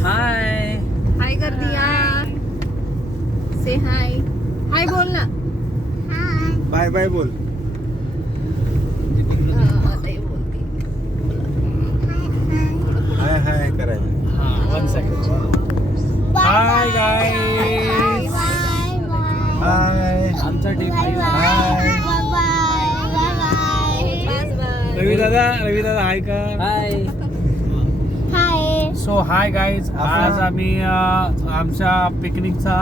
हाय हाय कर दिया. से हाय. हाय बोल ना. बाय बाय बोल. ताई बोलते. हाय हाय करायला. हां 1 सेकंड. Hi guys. हाय. आमचा डे 5 हाय. रवी दादा हाय का. हाय. So hi guys. आज आम्ही आमच्या पिकनिकचा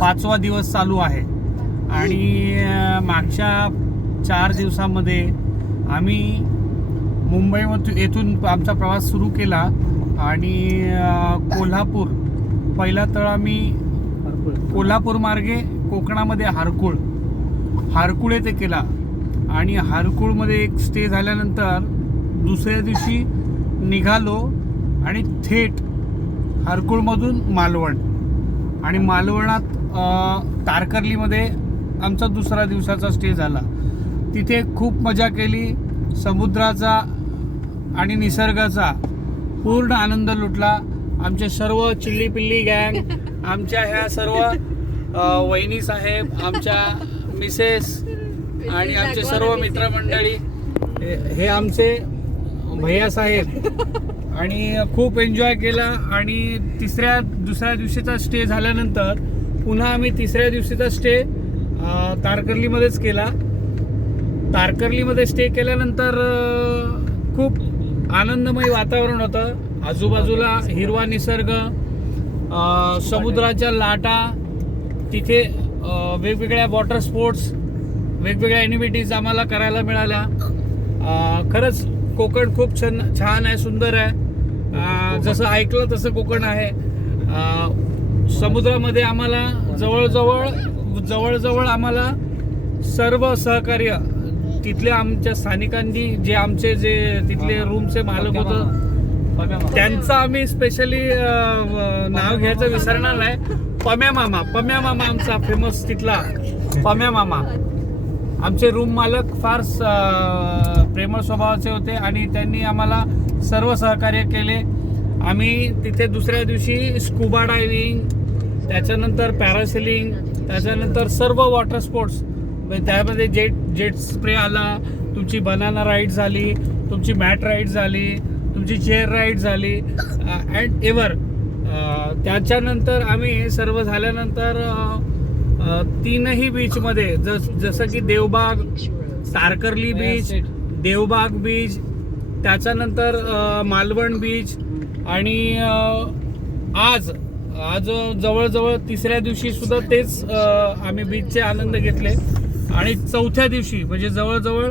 पाचवा दिवस चालू आहे आणि मागच्या 4 दिवसामध्ये आम्ही येथून आमचा प्रवास सुरू केला आणि कोल्हापूर पहिला तळ आम्ही कोल्हापूर मार्गे कोकणामध्ये हारकुळ येथे केला आणि हारकुळमध्ये एक स्टे झाल्यानंतर दुसऱ्या दिवशी निघालो आणि थेट हारकुळमधून मालवण आणि मालवणात तारकर्लीमध्ये आमचा दुसरा दिवसाचा स्टे झाला. तिथे खूप मजा केली. समुद्राचा आणि निसर्गाचा पूर्ण आनंद लुटला. आमचे सर्व चिल्ली पिल्ली गँग, आमच्या ह्या सर्व वहिनी साहेब, आमच्या मिसेस आणि आमचे सर्व मित्रमंडळी, हे आमचे भैया साहेब आणि खूप एन्जॉय केला. आणि दुसऱ्या दिवशीचा स्टे झाल्यानंतर पुन्हा आम्ही तिसऱ्या दिवशीचा स्टे तारकर्लीमध्येच केला. तारकर्लीमध्ये स्टे केल्यानंतर खूप आनंदमय वातावरण होतं. आजूबाजूला हिरवा निसर्ग, समुद्राच्या लाटा, तिथे वेगवेगळ्या वॉटर स्पोर्ट्स, वेगवेगळ्या ॲक्टिव्हिटीज आम्हाला करायला मिळाल्या. खरंच कोकण खूप छान आहे, सुंदर आहे. जसं ऐकलं तसं कोकण आहे. समुद्रामध्ये आम्हाला जवळजवळ आम्हाला सर्व सहकार्य तिथल्या आमच्या स्थानिकांनी, जे तिथले रूमचे मालक होतं, त्यांचं आम्ही स्पेशली नाव घ्यायचं विसरणार नाही. पम्या मामा आमचा फेमस तिथला पम्या मामा. आमचे रूम मालक फार प्रेमळ स्वभावाचे होते आणि त्यांनी आम्हाला सर्व सहकार्य केले. आम्ही तिथे दुसऱ्या दिवशी स्कुबा डायव्हिंग, त्याच्यानंतर पॅरासेलिंग, त्याच्यानंतर सर्व वॉटर स्पोर्ट्स, त्यामध्ये जेट स्प्रे आला, तुमची बनाना राईड झाली, तुमची मॅट राईड झाली, तुमची चेअर राईड झाली अँड एव्हर. त्याच्यानंतर आम्ही सर्व झाल्यानंतर 3ही बीचमध्ये जसं की देवबाग, तारकर्ली बीच, देवबाग बीच, त्याच्यानंतर मालवण बीच आणि आज जवळजवळ तिसऱ्या दिवशी सुद्धा तेच आम्ही बीचचे आनंद घेतले. आणि चौथ्या दिवशी म्हणजे जवळजवळ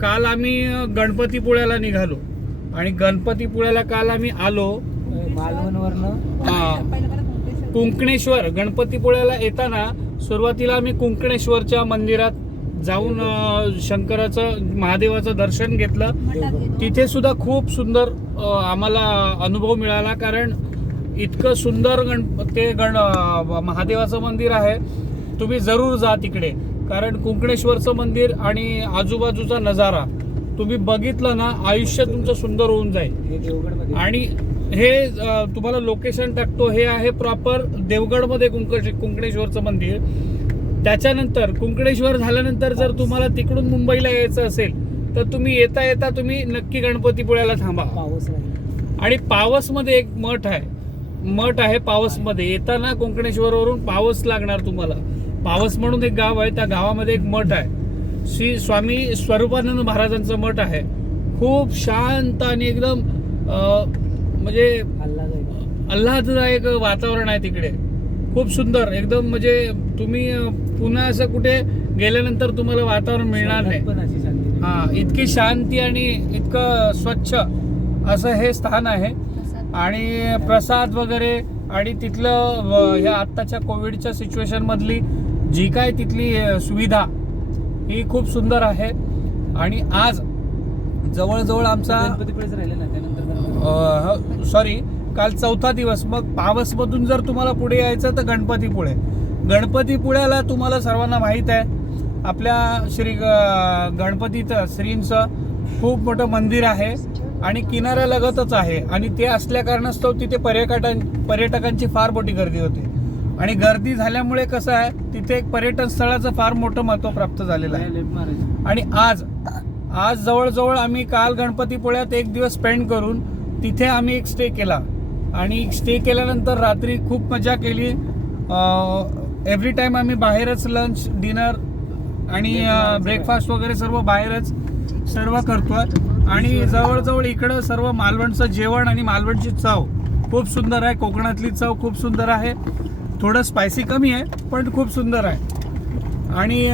काल आम्ही गणपतीपुळ्याला निघालो आणि गणपतीपुळ्याला काल आम्ही आलो मालवणवरनं कुंकणेश्वर. गणपतीपुळ्याला येताना सुरुवातीला आम्ही कुंकणेश्वरच्या मंदिरात जाऊन महादेवाचं दर्शन घेतलं. तिथे सुद्धा खूप सुंदर आम्हाला अनुभव मिळाला, कारण इतकं सुंदर महादेवाचं मंदिर आहे. तुम्ही जरूर जा तिकडे, कारण कुंकणेश्वरचं मंदिर आणि आजूबाजूचा नजारा तुम्ही बघितलं ना, आयुष्य तुमचं सुंदर होऊन जाईल. आणि हे तुम्हाला लोकेशन टाकतो, हे आहे प्रॉपर देवगडमध्ये कुंकणेश्वरचं मंदिर. त्याच्यानंतर कुंकणेश्वर झाल्यानंतर जर तुम्हाला तिकडून मुंबईला यायचं असेल तर तुम्ही येता तुम्ही नक्की गणपतीपुळ्याला थांबा. आणि पावसमध्ये एक मठ आहे. पावसमध्ये येताना कुंकणेश्वरवरून पावस लागणार तुम्हाला. पावस म्हणून एक गाव आहे, त्या गावामध्ये एक मठ आहे. श्री स्वामी स्वरूपानंद महाराजांचं मठ आहे. खूप शांत आणि एकदम म्हणजे आल्हाददायक वातावरण आहे तिकडे. खूप सुंदर एकदम. म्हणजे तुम्ही पुन्हा असं कुठे गेल्यानंतर तुम्हाला वातावरण मिळणार नाही. इतकी शांती आणि इतकं स्वच्छ असं हे स्थान आहे. आणि प्रसाद वगैरे आणि तिथलं ह्या आत्ताच्या कोविडच्या सिच्युएशन मधली जी काय तिथली सुविधा ही खूप सुंदर आहे. आणि आज जवळजवळ आमचा काल चौथा दिवस. मग पावसमधून जर तुम्हाला पुढे यायचं तर गणपतीपुळ्याला तुम्हाला सर्वांना माहीत आहे, आपल्या श्री गणपतीचं श्रींचं खूप मोठं मंदिर आहे. आणि किनाऱ्यालगतच आहे आणि ते असल्या कारणास्तव तिथे पर्यटकांची फार मोठी गर्दी होते आणि गर्दी झाल्यामुळे कसं आहे तिथे एक पर्यटन स्थळाचं फार मोठं महत्त्व प्राप्त झालेलं आहे. आणि आज जवळजवळ आम्ही काल गणपतीपुळ्यात एक दिवस स्पेंड करून तिथे आम्ही एक स्टे केला आणि स्टे केल्यानंतर रात्री खूप मजा केली. एव्हरी टाइम आम्ही बाहेरच लंच डिनर आणि ब्रेकफास्ट वगैरे सर्व बाहेरच सर्व करतोय आणि जवळजवळ इकडं सर्व मालवणचं जेवण आणि मालवणची चव खूप सुंदर आहे. कोकणातली चव खूप सुंदर आहे. थोडं स्पायसी कमी आहे पण खूप सुंदर आहे. आणि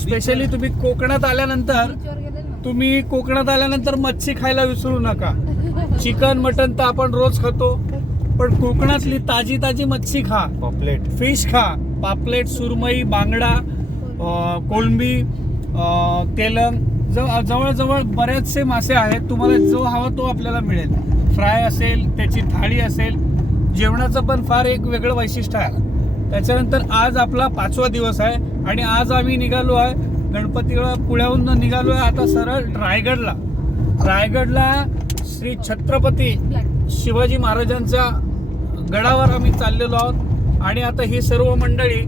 स्पेशली तुम्ही कोकणात आल्यानंतर मच्छी खायला विसरू नका. चिकन मटन तर आपण रोज खातो पण कोकणातली ताजी मच्छी खा. पॉपलेट फिश खा. पापलेट, सुरमई, बांगडा, कोळंबी, तेलंग, जवळजवळ बरेचसे मासे आहेत. तुम्हाला जो हवा तो आपल्याला मिळेल. फ्राय असेल, त्याची थाळी असेल. जेवणाचं पण फार एक वेगळं वैशिष्ट्य आहे. त्याच्यानंतर आज आपला 5वा दिवस आहे आणि आज आम्ही निघालो आहे गणपतीपुळ्याहून निघालो आहे आता सरळ रायगडला श्री छत्रपती शिवाजी महाराजांच्या गडावर आम्ही चाललेलो आहोत. आणि आता ही सर्व मंडळी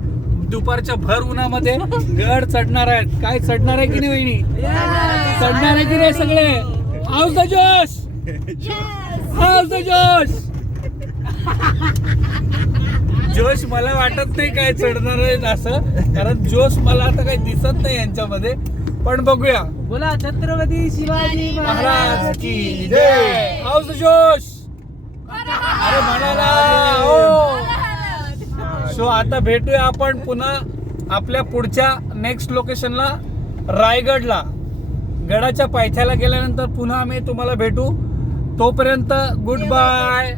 दुपारच्या भर उन्हामध्ये गड चढणार आहेत. काय चढणार आहे की नाही वहिनी? चढणार आहे की नाही सगळे? हाऊस द जोश, हाऊस द जोश. जोश मला वाटत नाही काय चढणार आहे असं, कारण जोश मला आता काही दिसत नाही यांच्यामध्ये. पण बघूया. बोला छत्रपती शिवाजी महाराज की जय. हाऊस द जोश. अरे म्हणाला हो. सो आता भेटूया आपण पुन्हा आपल्या पुढच्या नेक्स्ट लोकेशनला रायगडला. गडाच्या पायथ्याला गेल्यानंतर पुन्हा आम्ही तुम्हाला भेटू. तोपर्यंत गुड बाय.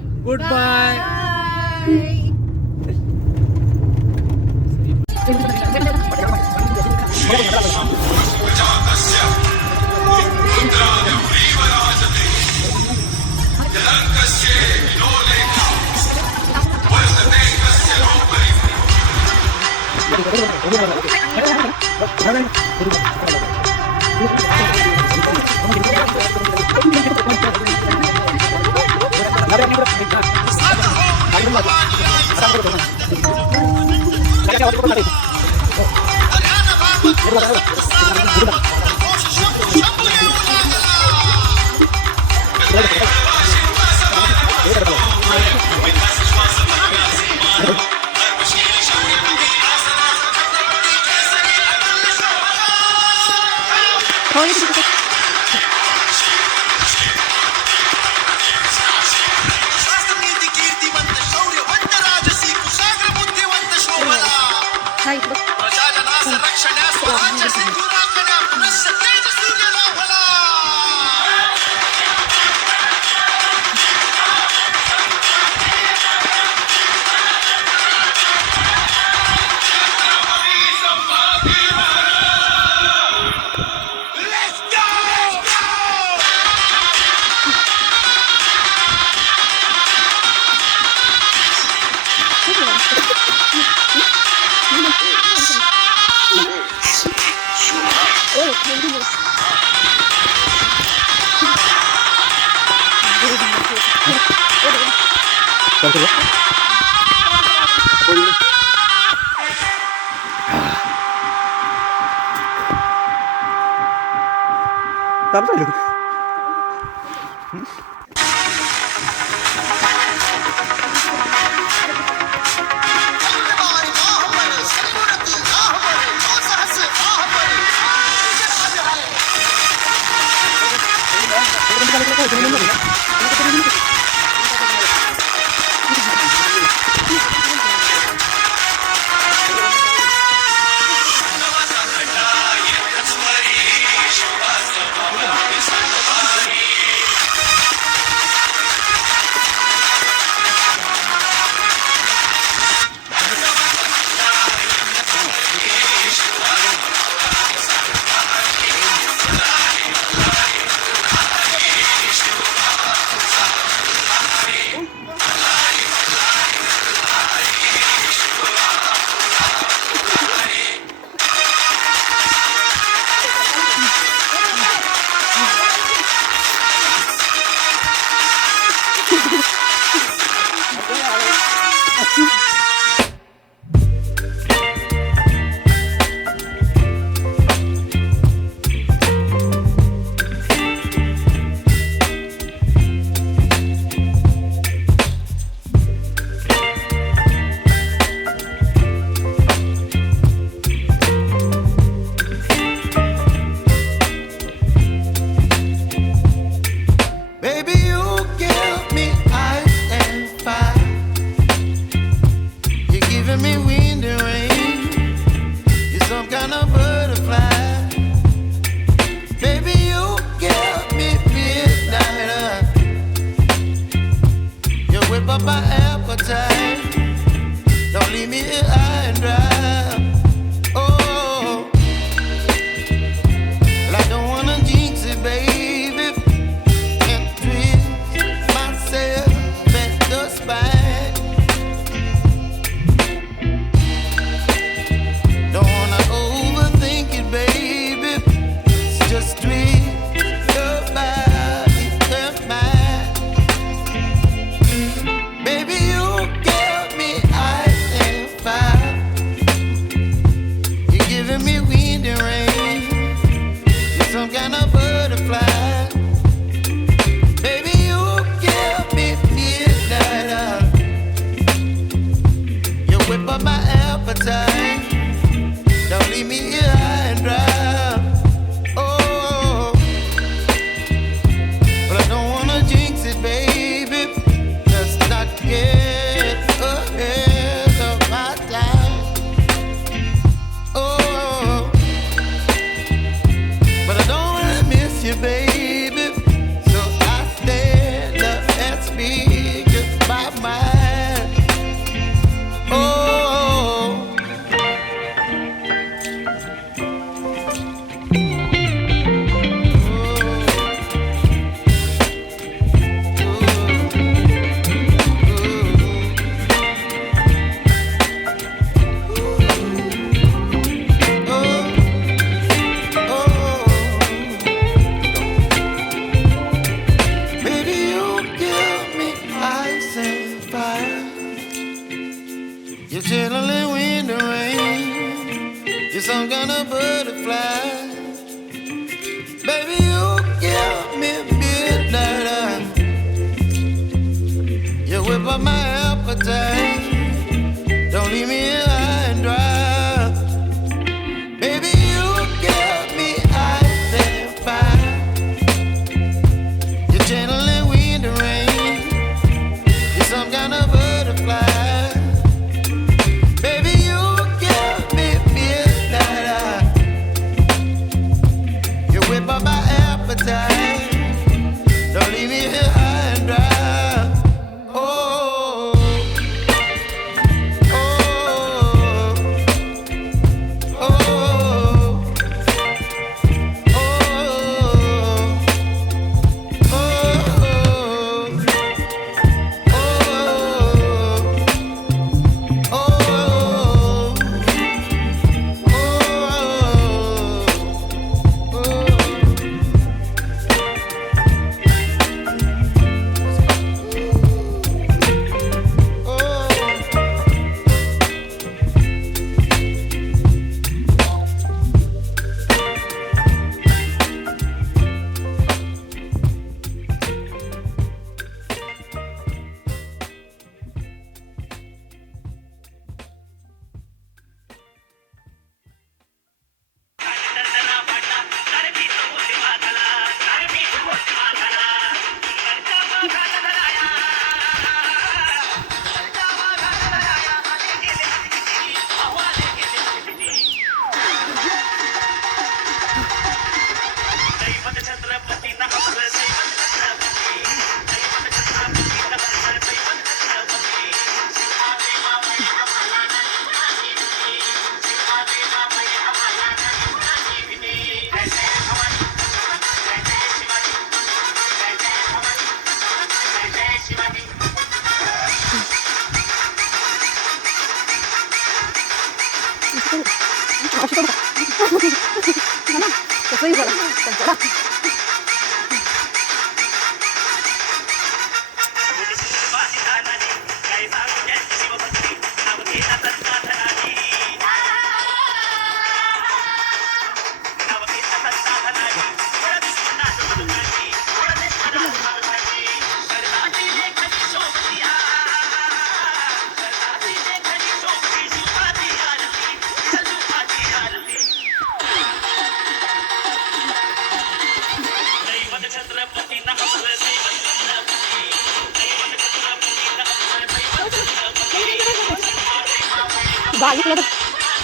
बाली तुला तर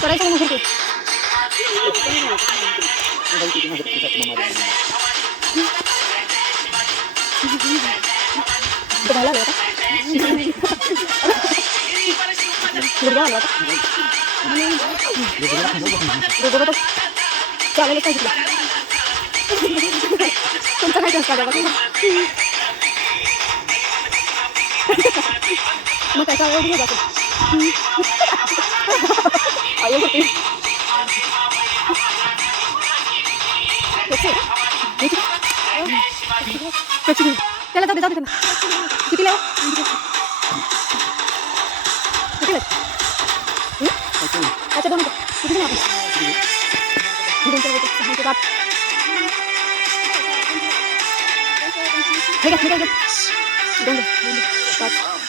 करायचं मग ते बघायला लागला होता चालेल काय तुमचा काय कसं मग त्याचा आवड जातो आयो होती त्याला जाऊ दे त्याला किती लाव किती लाव अच्छा दोन किती लाव दोन ठीक आहे दोन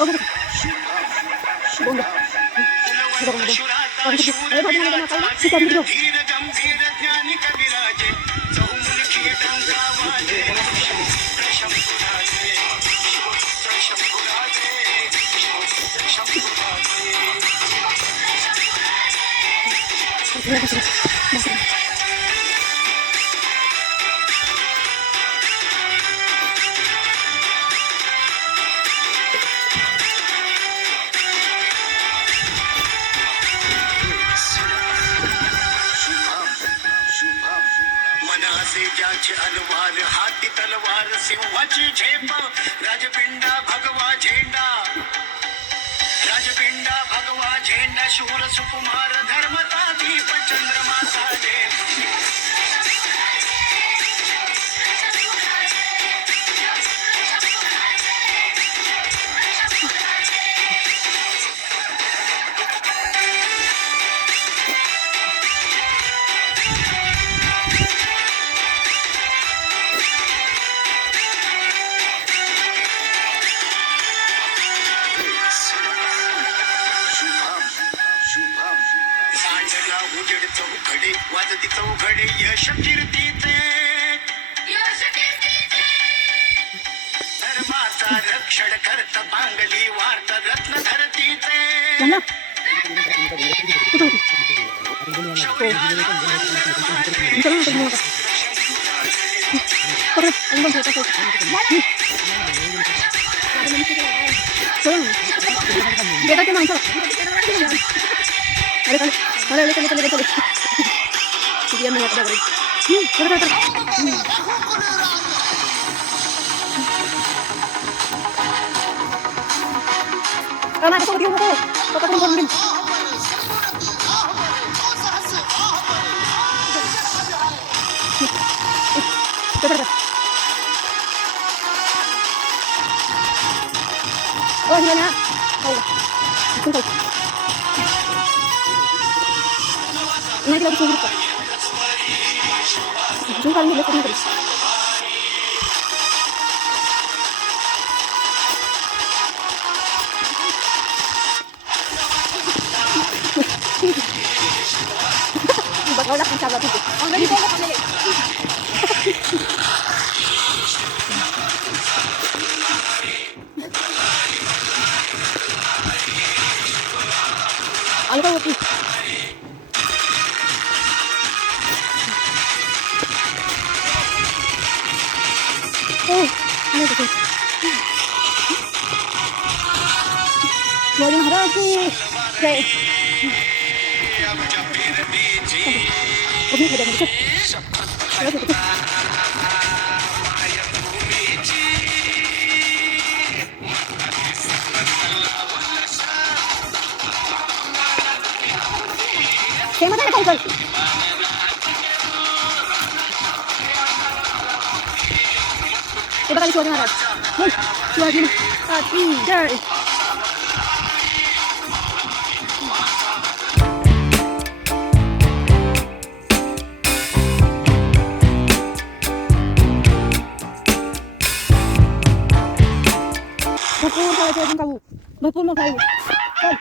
ओके दोन अलवार हाती तलवार सिंहाची झेप राजपिंडा भगवा झेंडा शूर सुकुमार धर्मता दीप चंद्रमा साजे वाजती चौघडे यश कीर्तीचे धर्माचा रक्षण करत बांगली वार्त रत्न धरतीचे dia mau apa lagi? Karena aku dia mau, kata aku mau minum. Oh, gimana? Oh, tunggu. Nanti lagi tunggu. Jumpa lagi besok terus. Bakal lah sahabat itu. Oh, dari bawah kamera. Ayo kau pergi. Oh, ini betul. Boleh marah tu. Baik. Oke, sudah betul. Sudah betul. Saya mana nak kau? हे बघा शिवाजी महाराज शिवाजी महाराज की जय. भरपूर खायचं अजून खाऊ भरपूर मग खाऊ चल.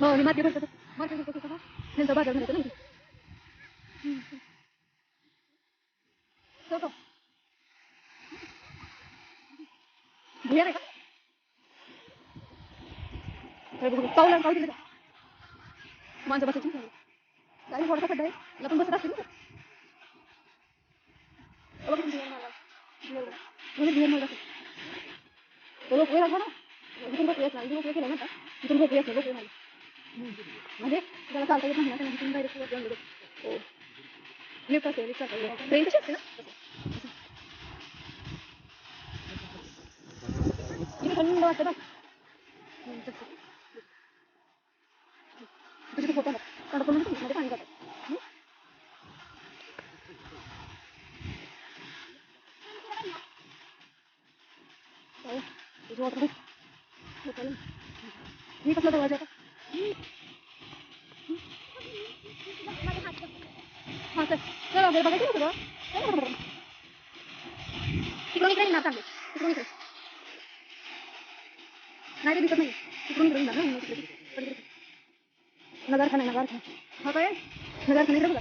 हो आणि माती भरतात माती भरतात का त्यांचा बाजार भरतो ना तो भुया नाही का पाऊला पाऊ दिलं का माणसं बसायची काही थोडासा खड्डा आहे याला पण बसत असतील ना बिहार मला तो लोक वेळ ना इथून बघ येत नाही इथून केलं ना इथून बघ येत नाही लोक म्हणजे त्याला चालता येत नाही ना तिथून डायरेक्ट वर जाऊन हो लिफ्ट असते लिफ्ट असते ट्रेन कशी असते ना किती थंड वाटतं ना तुझी फोटो कडकून मध्ये पाणी जातं तुझी वॉटर मी कसला दरवाजा आता हां सर चला बरं बघायचं ना तुला तिकडून इकडे ना चांगले तिकडून इकडे नाही ते दिसत नाही तिकडून इकडे ना नगारखाना आहे नगारखाना हा काय नगारखाना इकडे बघा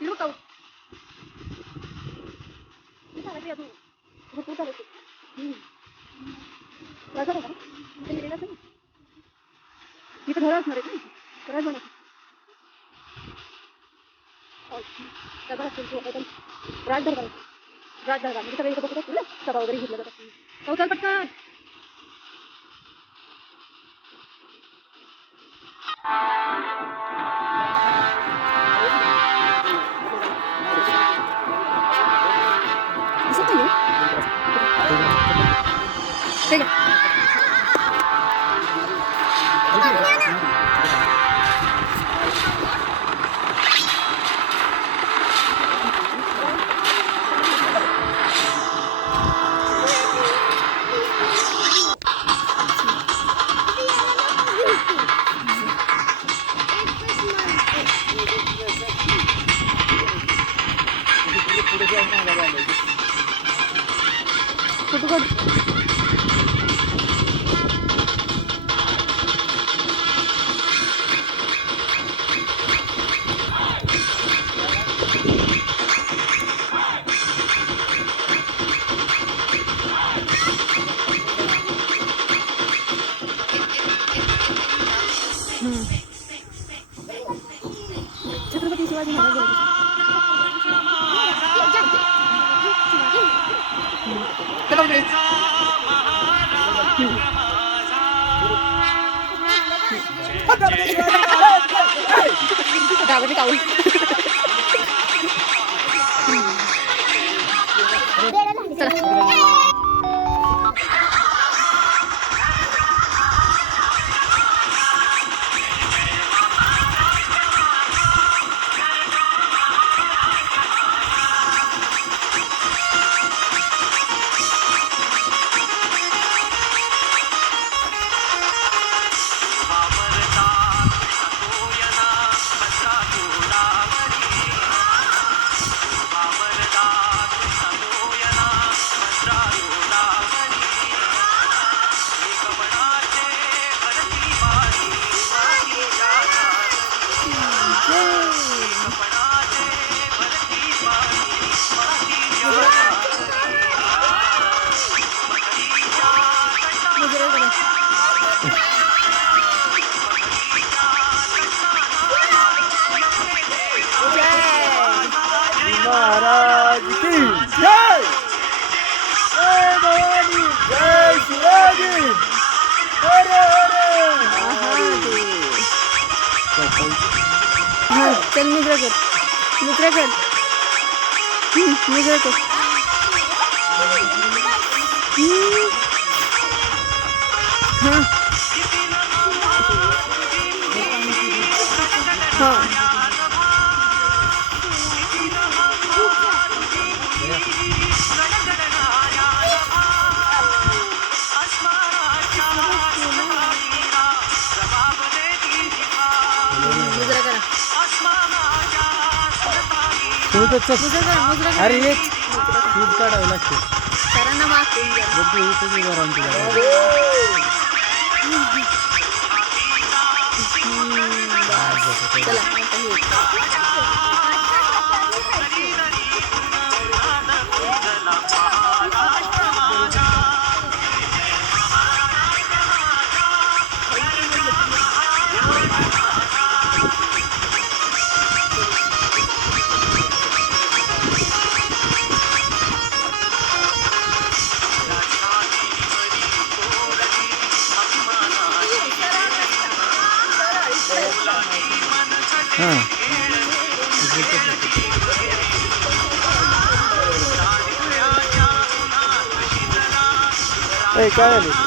तिकडे बघ चालायचं अजून भरपूर चालायचं राजा बघा ते लिहिलेलं असेल ना इथं घरं असणार आहे ना घरात बनव सभा असेल किंवा राजदरबार राजदरबार म्हणजे सगळे इथं बघत असतील ना सभा वगैरे घेतल्या जात असतील हो चल पटकन दिसत नाही ठीक आहे फोटो काढ छत्रपती शिवाजी महाराज गावाची कावळी चला महाराज की जय जय भवानी जय शिवाजी चल मुद्रा कर मुद्रा कर मुद्रा कर हाँ हाँ मुद्रा करा मुद्रा करा मुद्रा करा अरे एक दूध काढावं लागते करा ना वाकून द्या. चला आता हे. हां काय आले